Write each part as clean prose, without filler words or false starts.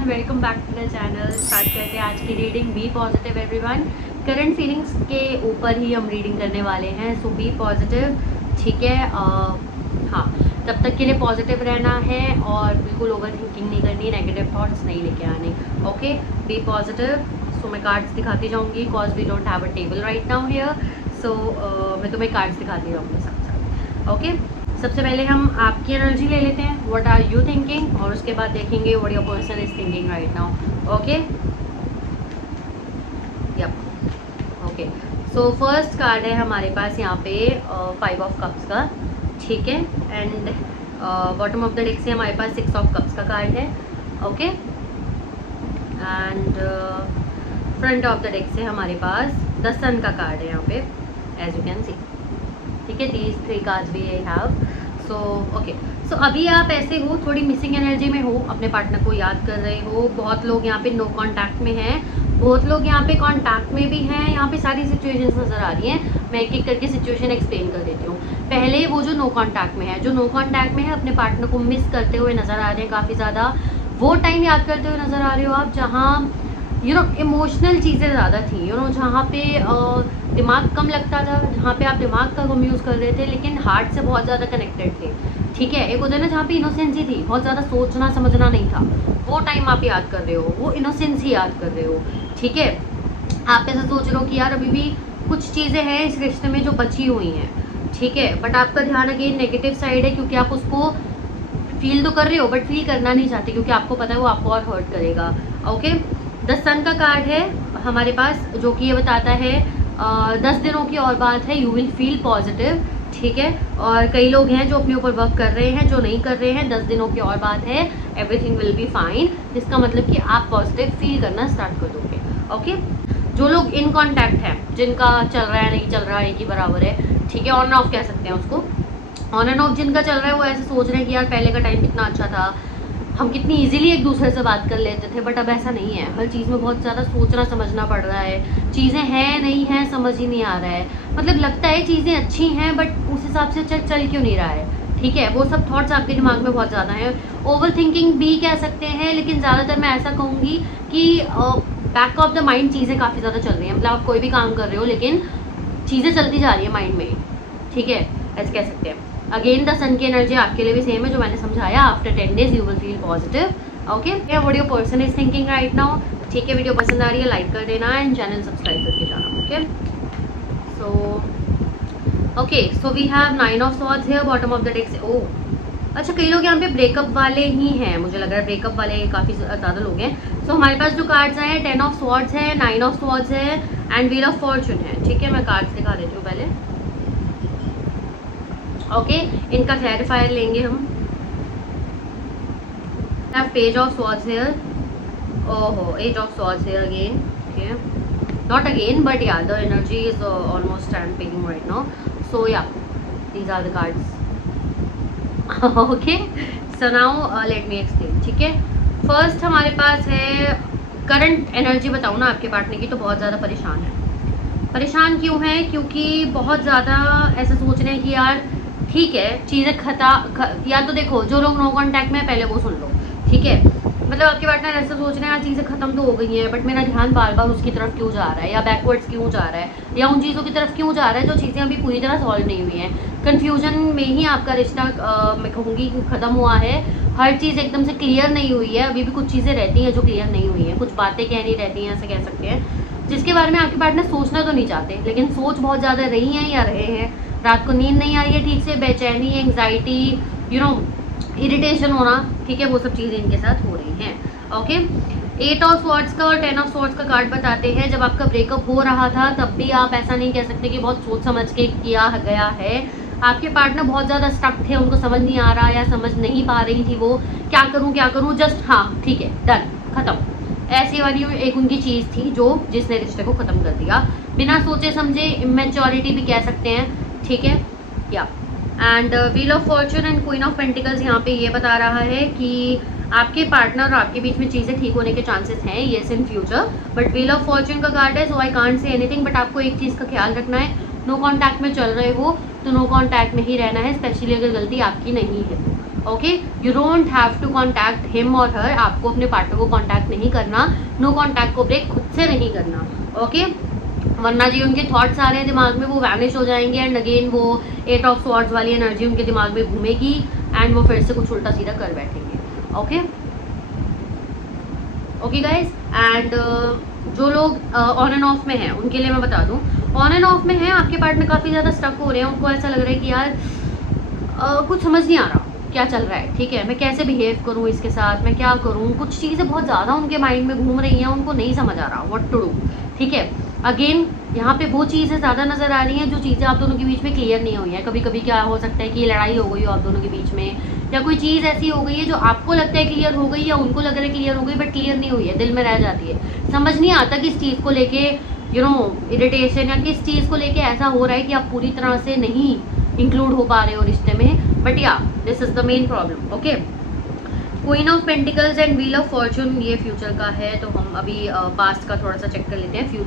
Everyone, welcome back to the channel. Start करते हैं आज की reading. Be positive everyone. Current feelings के ऊपर ही हम रीडिंग करने वाले हैं, सो बी पॉजिटिव। ठीक है, हाँ, तब तक के लिए पॉजिटिव रहना है और बिल्कुल ओवर थिंकिंग नहीं करनी, नेगेटिव थॉट्स नहीं लेके आने। Okay, B positive. सो मैं कार्ड्स दिखाती जाऊँगी cause we don't have a table right now here. So मैं तुम्हें कार्ड्स दिखाती जाऊँगी साथ साथ। ओके, सबसे पहले हम आपकी एनर्जी ले लेते हैं, व्हाट आर यू थिंकिंग, और उसके बाद देखेंगे what your person is thinking right now. Okay, yup, okay. So first card है हमारे पास यहाँ पे 5 ऑफ कप्स का। ठीक है, and bottom of the deck से हमारे पास 6 ऑफ कप्स का कार्ड है। Okay, and front of the deck से हमारे पास द सन का कार्ड है यहाँ पे, एज यू कैन सी। ठीक है, these 3 cards we have. So okay, so अभी आप ऐसे हो, थोड़ी मिसिंग एनर्जी में हो, अपने पार्टनर को याद कर रहे हो। बहुत लोग यहाँ पे नो कांटेक्ट में हैं, बहुत लोग यहाँ पे कांटेक्ट में भी हैं। यहाँ पे सारी सिचुएशंस नज़र आ रही हैं। मैं एक एक करके सिचुएशन एक्सप्लेन कर देती हूँ। पहले वो जो नो कांटेक्ट में है, जो नो कांटेक्ट में है, अपने पार्टनर को मिस करते हुए नज़र आ रहे हैं काफ़ी ज़्यादा। वो टाइम याद करते हुए नज़र आ रहे हो आप जहाँ इमोशनल चीज़ें ज़्यादा थी, जहाँ पे दिमाग कम लगता था, जहाँ पे आप दिमाग का कम यूज़ कर रहे थे लेकिन हार्ट से बहुत ज़्यादा कनेक्टेड थे। ठीक है, एक होता है ना जहाँ पे इनोसेंसी थी, बहुत ज़्यादा सोचना समझना नहीं था, वो टाइम आप याद कर रहे हो, वो इनोसेंस ही याद कर रहे हो। ठीक है, आप ऐसा सोच रहे हो कि यार अभी भी कुछ चीज़ें हैं इस रिश्ते में जो बची हुई हैं। ठीक है, बट आपका ध्यान अगेन नेगेटिव साइड है, क्योंकि आप उसको फील तो कर रहे हो बट फील करना नहीं चाहते, क्योंकि आपको पता है वो आपको और हर्ट करेगा। ओके, द सन का कार्ड है हमारे पास, जो कि ये बताता है 10 दिनों की और बात है, यू विल फील पॉजिटिव। ठीक है, और कई लोग हैं जो अपने ऊपर वर्क कर रहे हैं, जो नहीं कर रहे हैं, 10 दिनों की और बात है, एवरीथिंग विल बी फाइन, जिसका मतलब कि आप पॉजिटिव फील करना स्टार्ट कर दोगे। ओके, जो लोग इन कॉन्टैक्ट हैं, जिनका चल रहा है नहीं चल रहा है एक ही बराबर है, ठीक है, ऑन एंड ऑफ कह सकते हैं उसको, ऑन एंड ऑफ जिनका चल रहा है, वो ऐसे सोच रहे हैं कि यार पहले का टाइम कितना अच्छा था, हम कितनी इजीली एक दूसरे से बात कर लेते थे, बट अब ऐसा नहीं है। हर चीज़ में बहुत ज़्यादा सोचना समझना पड़ रहा है, चीज़ें हैं नहीं हैं समझ ही नहीं आ रहा है, मतलब लगता है चीज़ें अच्छी हैं बट उस हिसाब से चल क्यों नहीं रहा है। ठीक है, वो सब थॉट्स आपके दिमाग में बहुत ज़्यादा हैं, ओवर थिंकिंग भी कह सकते हैं, लेकिन ज़्यादातर मैं ऐसा कहूँगी कि बैक ऑफ द माइंड चीज़ें काफ़ी ज़्यादा चल रही हैं, मतलब आप कोई भी काम कर रहे हो लेकिन चीज़ें चलती जा रही है माइंड में। ठीक है, ऐसे कह सकते हैं। अगेन द सन की एनर्जी आपके लिए भी सेम है जो मैंने समझाया, after 10 days you will feel positive. Okay, what your person is thinking right now. ठीक है, वीडियो पसंद आ रही है लाइक कर देना एंड चैनल सब्सक्राइब करके जाना। Okay, so we have 9 of swords here, bottom of the deck से। ओह अच्छा, कई लोग यहाँ पे ब्रेकअप वाले ही हैं, मुझे लग रहा है ब्रेकअप वाले काफ़ी ज़्यादा लोग हैं। सो हमारे पास जो कार्ड्स आए हैं 10 ऑफ स्वॉर्ड्स है, 9 ऑफ स्वॉर्ड्स है एंड व्हील ऑफ फॉर्चून है। ठीक है, मैं कार्ड्स दिखा देती हूँ पहले। ओके, इनका क्लैरिफायर लेंगे हम। पेज ऑफ स्वॉर्ड्स हियर, ओहो, ace of swords here again. Okay, not again but yeah the energy is almost I am picking right now. So yeah these are the cards. Okay, so now let me explain. ठीक है, first हमारे पास है current energy बताऊँ ना आपके partner की, तो बहुत ज़्यादा परेशान है। परेशान क्यों है? क्योंकि बहुत ज़्यादा ऐसा सोच रहे हैं कि यार ठीक है चीज़ें या तो देखो, जो लोग नो कॉन्टैक्ट में है पहले वो सुन लो। ठीक है, मतलब आपके पार्टनर ऐसा सोच रहे हैं यार चीज़ें खत्म तो हो गई हैं बट मेरा ध्यान बार बार उसकी तरफ क्यों जा रहा है, या बैकवर्ड्स क्यों जा रहा है, या उन चीज़ों की तरफ क्यों जा रहा है जो चीज़ें अभी पूरी तरह सॉल्व नहीं हुई हैं। कन्फ्यूजन में ही आपका रिश्ता मैं कहूँगी कि ख़त्म हुआ है। हर चीज़ एकदम से क्लियर नहीं हुई है, अभी भी कुछ चीज़ें रहती हैं जो क्लियर नहीं हुई हैं, कुछ बातें कहनी रहती हैं, ऐसा कह सकते हैं, जिसके बारे में आपके पार्टनर सोचना तो नहीं चाहते लेकिन सोच बहुत ज़्यादा रही हैं या रहे हैं। रात को नींद नहीं आ रही है ठीक से, बेचैनी, एंग्जाइटी, इरिटेशन होना, ठीक है, वो सब चीज़ें इनके साथ हो रही हैं। ओके, 8 ऑफ स्वॉर्ड्स का और 10 ऑफ स्वॉर्ड्स का कार्ड बताते हैं जब आपका ब्रेकअप हो रहा था तब भी आप ऐसा नहीं कह सकते कि बहुत सोच समझ के किया गया है। आपके पार्टनर बहुत ज़्यादा स्टक थे, उनको समझ नहीं आ रहा या समझ नहीं पा रही थी वो, क्या करूँ, जस्ट हाँ ठीक है डन ख़त्म, ऐसी वाली एक उनकी चीज़ थी जो जिसने रिश्ते को ख़त्म कर दिया बिना सोचे समझे, इमेच्योरिटी भी कह सकते हैं। ठीक है, या and wheel of Fortune and queen of pentacles यहाँ पे ये बता रहा है कि आपके पार्टनर और आपके बीच में चीज़ें ठीक होने के चांसेस हैं, yes in future, but wheel of fortune का कार्ड है, so I can't say anything, but आपको एक चीज़ का ख्याल रखना है, नो कॉन्टैक्ट में चल रहे हो तो नो कॉन्टैक्ट में ही रहना है, स्पेशली अगर गलती आपकी नहीं है तो। Okay, you don't have to contact him और हर, आपको अपने पार्टनर को कॉन्टैक्ट नहीं करना, नो कॉन्टैक्ट को ब्रेक खुद से नहीं करना, ओके। वरना जी उनके थॉट्स आ रहे हैं दिमाग में, वो वैनिश हो जाएंगे एंड अगेन वो 8 ऑफ स्वॉर्ड्स वाली एनर्जी उनके दिमाग में घूमेगी एंड वो फिर से कुछ उल्टा सीधा कर बैठेंगे, ओके। ओके गाइज, एंड जो लोग ऑन एंड ऑफ में हैं उनके लिए मैं बता दूं, ऑन एंड ऑफ में है आपके पार्टनर काफ़ी ज़्यादा स्टक हो रहे हैं, उनको ऐसा लग रहा है कि यार कुछ समझ नहीं आ रहा क्या चल रहा है, ठीक है, मैं कैसे बिहेव करूँ इसके साथ, मैं क्या करूँ, कुछ चीज़ें बहुत ज़्यादा उनके माइंड में घूम रही हैं, उनको नहीं समझ आ रहा व्हाट टू डू, ठीक है। अगेन यहाँ पे वो चीज़ें ज़्यादा नज़र आ रही हैं जो चीज़ें आप दोनों के बीच में क्लियर नहीं हुई हैं। कभी कभी क्या हो सकता है कि लड़ाई हो गई हो आप दोनों के बीच में, या कोई चीज़ ऐसी हो गई है जो आपको लगता है क्लियर हो गई या उनको लग रहा है क्लियर हो गई बट क्लियर नहीं हुई है, दिल में रह जाती है, समझ नहीं आता किस चीज़ को लेके यू नो इरिटेशन या किस चीज़ को लेके ऐसा हो रहा है कि आप पूरी तरह से नहीं इंक्लूड हो पा रहे हो रिश्ते में, बट या this is the main problem, okay. Queen of pentacles and wheel of Fortune ये फ्यूचर का है, तो हम अभी पास्ट का थोड़ा सा चेक कर लेते हैं,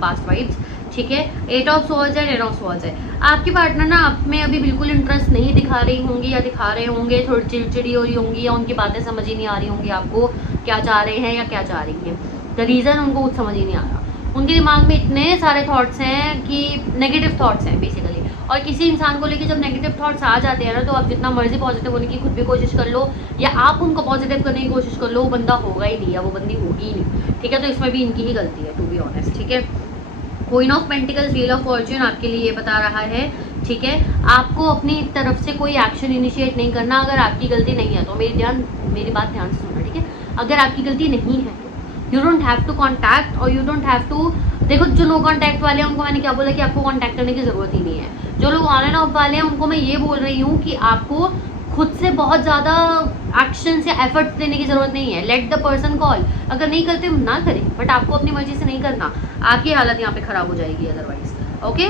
पास्ट वाइब्स, ठीक है। 8 ऑफ स्वॉर्ड्स है, 10 ऑफ स्वॉर्ड्स है। आपकी पार्टनर ना आप में अभी बिल्कुल इंटरेस्ट नहीं दिखा रही होंगी या दिखा रहे होंगे, थोड़ी चिड़चिड़ी हो रही होंगी या उनकी बातें समझ ही नहीं आ रही होंगी आपको क्या चाह रहे हैं या क्या चाह रही हैं, द रीज़न उनको कुछ समझ ही नहीं आ रहा, उनके दिमाग में इतने सारे थॉट्स हैं कि नेगेटिव थॉट्स हैं बेसिकली, और किसी इंसान को लेके जब नेगेटिव थॉट्स आ जाते हैं ना तो आप जितना मर्जी पॉजिटिव होने की खुद भी कोशिश कर लो या आप उनको पॉजिटिव करने की कोशिश कर लो, वो बंदा होगा ही नहीं या वो बंदी होगी ही नहीं, ठीक है। तो इसमें भी इनकी ही गलती है टू बी ऑनेस्ट, ठीक है। Queen of pentacles, wheel of Fortune आपके लिए ये बता रहा है, ठीक है, आपको अपनी तरफ से कोई एक्शन इनिशिएट नहीं करना अगर आपकी गलती नहीं है तो, मेरी बात ध्यान से सुनना, ठीक है। अगर आपकी गलती नहीं है तो you don't have to contact और यू डोंट हैव टू, देखो जो नो कॉन्टैक्ट वाले हैं उनको मैंने क्या बोला कि आपको कॉन्टैक्ट करने की ज़रूरत ही नहीं है, जो लोग ऑन एंड ऑफ वाले हैं उनको मैं ये बोल रही हूँ कि आपको खुद से बहुत ज़्यादा एक्शन या एफर्ट्स देने की ज़रूरत नहीं है, लेट द पर्सन कॉल, अगर नहीं करते ना करें, बट आपको अपनी मर्जी से नहीं करना, आपकी हालत यहाँ पे ख़राब हो जाएगी अदरवाइज, ओके।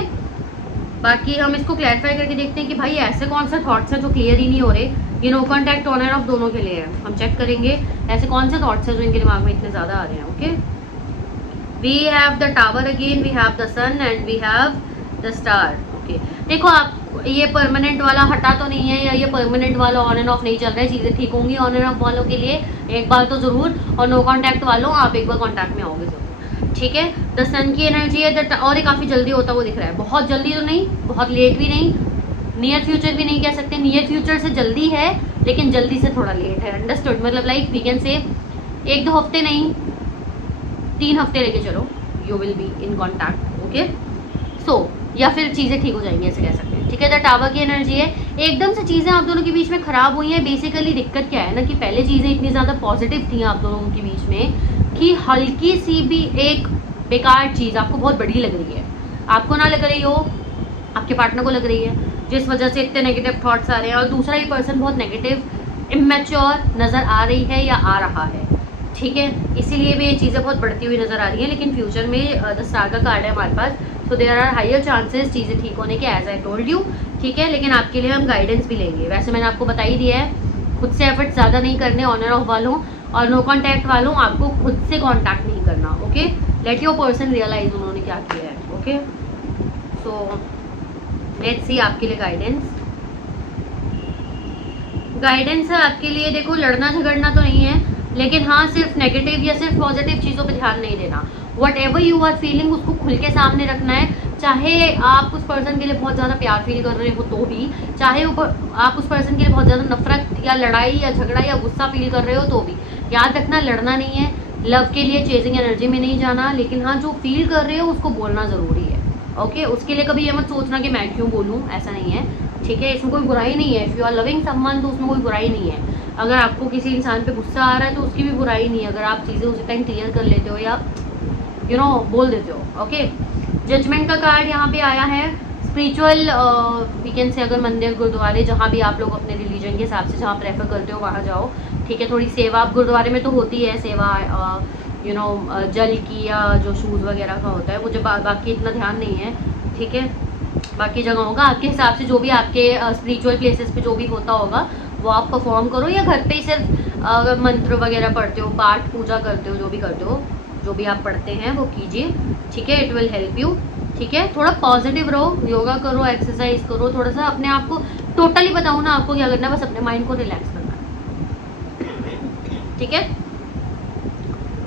बाकी हम इसको क्लैरिफाई करके देखते हैं कि भाई ऐसे कौन से थॉट्स हैं जो क्लियर ही नहीं हो रहे, ये no contact on and off दोनों के लिए है, हम चेक करेंगे ऐसे कौन से थॉट्स हैं जो इनके दिमाग में इतने ज़्यादा आ रहे हैं, okay. We have the tower again, we have the sun and we have the star, okay. देखो आप ये परमानेंट वाला हटा तो नहीं है या ये परमानेंट वाला ऑन एंड ऑफ नहीं चल रहा है, चीज़ें ठीक होंगी ऑन एंड ऑफ वालों के लिए एक बार तो ज़रूर, और नो कॉन्टैक्ट वालों आप एक बार कॉन्टैक्ट में आओगे ज़रूर, ठीक है। द सन की एनर्जी है और ये काफ़ी जल्दी होता वो दिख रहा है, बहुत जल्दी तो नहीं, बहुत लेट भी नहीं, नियर फ्यूचर भी नहीं कह सकते, नियर फ्यूचर से जल्दी है लेकिन जल्दी से थोड़ा लेट है, अंडरस्टूड, मतलब लाइक वी कैन से 1-2 हफ्ते नहीं 3 हफ्ते लेके चलो, you will be in contact, okay. So या फिर चीज़ें ठीक हो जाएंगी ऐसे कह सकते हैं, ठीक है। द टावर की एनर्जी है, एकदम से चीज़ें आप दोनों के बीच में ख़राब हुई हैं, बेसिकली दिक्कत क्या है ना कि पहले चीज़ें इतनी ज़्यादा पॉजिटिव थी आप दोनों के बीच में कि हल्की सी भी एक बेकार चीज़ आपको बहुत बड़ी लग रही है, आपको ना लग रही हो आपके पार्टनर को लग रही है, जिस वजह से इतने नेगेटिव थॉट्स आ रहे हैं, और दूसरा ही पर्सन बहुत नेगेटिव इमेच्योर नज़र आ रही है या आ रहा है, ठीक है, इसीलिए भी ये चीज़ें बहुत बढ़ती हुई नज़र आ रही हैं। लेकिन फ्यूचर में द स्टार का कार्ड है हमारे पास, so there are higher chances चीज़ें ठीक होने के, एज आई टोल्ड यू, ठीक है। लेकिन आपके लिए हम गाइडेंस भी लेंगे, वैसे मैंने आपको बता ही दिया है, खुद से एफर्ट ज़्यादा नहीं करने ऑन एंड ऑफ वालों, और नो कॉन्टैक्ट वालों आपको खुद से कॉन्टैक्ट नहीं करना, okay. Let your person realise उन्होंने क्या किया है, ओके। सो लेट्स सी आपके लिए गाइडेंस है आपके लिए। देखो लड़ना झगड़ना तो नहीं है, लेकिन हाँ सिर्फ नेगेटिव या सिर्फ पॉजिटिव चीज़ों पे ध्यान नहीं देना, whatever you are feeling उसको खुल के सामने रखना है, चाहे आप उस पर्सन के लिए बहुत ज़्यादा प्यार फील कर रहे हो तो भी, चाहे आप उस पर्सन के लिए बहुत ज़्यादा नफरत या लड़ाई या झगड़ा या गुस्सा फील कर रहे हो तो भी, याद रखना लड़ना नहीं है, लव के लिए चेजिंग एनर्जी में नहीं जाना, लेकिन हाँ जो फील कर रहे हो उसको बोलना ज़रूरी है, ओके। उसके लिए कभी ये मत सोचना कि मैं क्यों बोलूँ, ऐसा नहीं है, ठीक है। इसमें कोई बुराई नहीं है, if you are loving someone तो उसमें कोई बुराई नहीं है, अगर आपको किसी इंसान पे गुस्सा आ रहा है तो उसकी भी बुराई नहीं है, अगर आप चीज़ें उसी टाइम क्लियर कर लेते हो या यू नो बोल देते हो, ओके। जजमेंट का कार्ड यहाँ पे आया है, स्पिरिचुअल वीकेंड से अगर मंदिर गुरुद्वारे जहाँ भी आप लोग अपने रिलीजन के हिसाब से जहाँ प्रेफर करते हो वहाँ जाओ, ठीक है। थोड़ी सेवा आप गुरुद्वारे में तो होती है सेवा, यू नो जल की या जो शूज़ वगैरह का होता है, मुझे बाकी इतना ध्यान नहीं है, ठीक है। बाकी जगहों का आपके हिसाब से जो भी आपके स्पिरिचुअल प्लेसेस पे जो भी होता होगा वो आप परफॉर्म करो, या घर पे ही सिर्फ मंत्र वगैरह पढ़ते हो, पाठ पूजा करते हो, जो भी करते हो जो भी आप पढ़ते हैं वो कीजिए, ठीक है। इट विल हेल्प यू, ठीक है। थोड़ा पॉजिटिव रहो, योगा करो, एक्सरसाइज करो, थोड़ा सा अपने आप को, टोटली बताऊँ ना आपको क्या करना है, बस अपने माइंड को रिलैक्स करना है, ठीक है।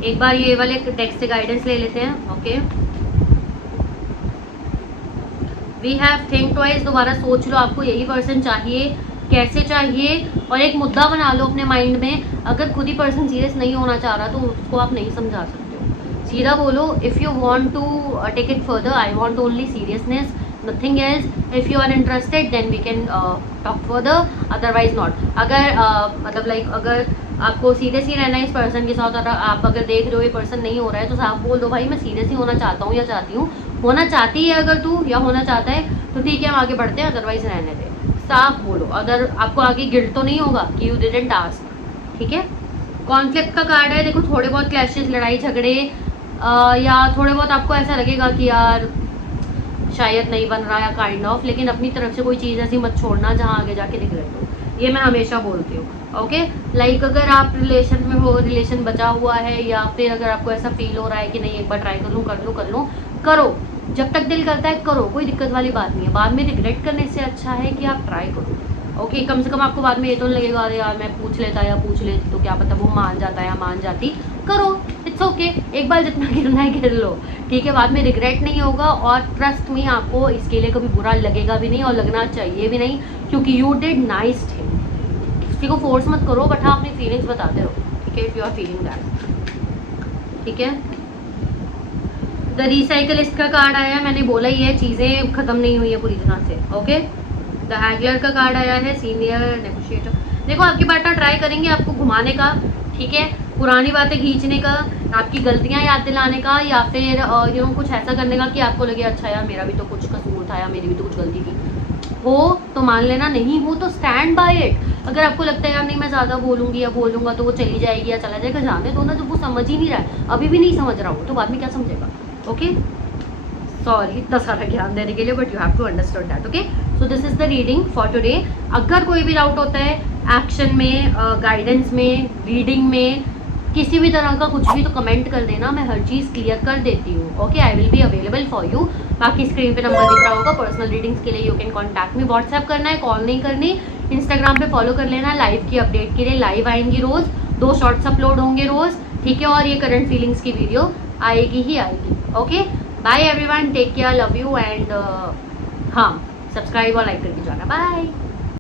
एक बार ये वाले टेक्स्ट से गाइडेंस ले लेते हैं, okay. We have think twice, दोबारा सोच लो आपको यही पर्सन चाहिए, कैसे चाहिए, और एक मुद्दा बना लो अपने माइंड में। अगर खुद ही पर्सन सीरियस नहीं होना चाह रहा तो उसको आप नहीं समझा सकते हो, सीधा बोलो if you want to take it further, I want only seriousness, nothing else. If you are interested then we can talk further, otherwise not. अगर मतलब लाइक अगर आपको सीरियस ही रहना है इस पर्सन के साथ और आप अगर देख रहे हो ये पर्सन नहीं हो रहा है तो साफ बोल दो, भाई मैं सीरियस ही होना चाहता हूँ या चाहती हूँ, होना चाहती है अगर तू या होना चाहता है तो ठीक है हम आगे बढ़ते हैं, अदरवाइज रहने दे, साफ बोलो। अगर आपको आगे गिल्ट तो नहीं होगा कि यू डिडंट आस्क, ठीक है। कॉन्फ्लिक्ट का कार्ड है, देखो थोड़े बहुत क्लैशेस, लड़ाई झगड़े, या थोड़े बहुत आपको ऐसा लगेगा कि यार शायद नहीं बन रहा या काइंड ऑफ, लेकिन अपनी तरफ से कोई चीज़ ऐसी मत छोड़ना जहाँ आगे जाके रिग्रेट हो, ये मैं हमेशा बोलती हूँ, ओके। लाइक अगर आप रिलेशन में हो, रिलेशन बचा हुआ है, या फिर अगर आपको ऐसा फील हो रहा है कि नहीं एक बार ट्राई कर लूँ, करो, जब तक दिल करता है करो, कोई दिक्कत वाली बात नहीं है। बाद में रिग्रेट करने से अच्छा है कि आप ट्राई करो, ओके। कम से कम आपको बाद में ये तो नहीं लगेगा अरे यार मैं पूछ लेता या पूछ लेती तो क्या पता वो मान जाता या मान जाती, करो, इट्स ओके। एक बार जितना गिरना है गिर लो, ठीक है। बाद में रिग्रेट नहीं होगा, और ट्रस्ट में आपको इसके लिए कभी बुरा लगेगा भी नहीं और लगना चाहिए भी नहीं, क्योंकि यू डिड नाइस थिंग। किसी को फोर्स मत करो, बट हाँ अपनी फीलिंग्स बताते रहो, ठीक है, if you are feeling that, ठीक है। द रिसाइकलिस्ट का कार्ड आया, मैंने बोला ही है चीज़ें ख़त्म नहीं हुई है पूरी तरह से, ओके। द हैगलर का कार्ड आया है, सीनियर नेगोशिएटर। देखो आपकी बातें ट्राई करेंगे आपको घुमाने का, ठीक है, पुरानी बातें खींचने का, आपकी गलतियां याद दिलाने का, या फिर यू नो कुछ ऐसा करने का कि आपको लगे अच्छा यार मेरा भी तो कुछ कसूर था या मेरी भी तो कुछ गलती थी। हो तो मान लेना, नहीं हो तो स्टैंड बाय इट। अगर आपको लगता है यार नहीं मैं ज़्यादा बोलूँगी या बोलूँगा तो वो चली जाएगी या चला जाएगा, जाने दो ना। जब वो समझ ही नहीं रहा है, अभी भी नहीं समझ रहा हो तो बाद में क्या समझेगा, ओके। सॉरी इतना सारा ज्ञान देने के लिए, but you have to understand that, okay. So this is the reading for today. अगर कोई भी डाउट होता है एक्शन में, गाइडेंस में, रीडिंग में, किसी भी तरह का कुछ भी, तो कमेंट कर देना, मैं हर चीज़ क्लियर कर देती हूँ, okay. I will be available for you. बाकी स्क्रीन पे नंबर दिख रहा होगा, पर्सनल रीडिंग्स के लिए you can contact me. WhatsApp करना है, कॉल नहीं करनी। इंस्टाग्राम पे फॉलो कर लेना, लाइव की अपडेट के लिए। लाइव आएंगी रोज़, 2 शॉर्ट्स अपलोड होंगे रोज़, ठीक है। और ये करंट फीलिंग्स की वीडियो आएगी ही आएगी, okay. Bye everyone, take care, love you, and हाँ सब्सक्राइब और लाइक करके जाना, बाय।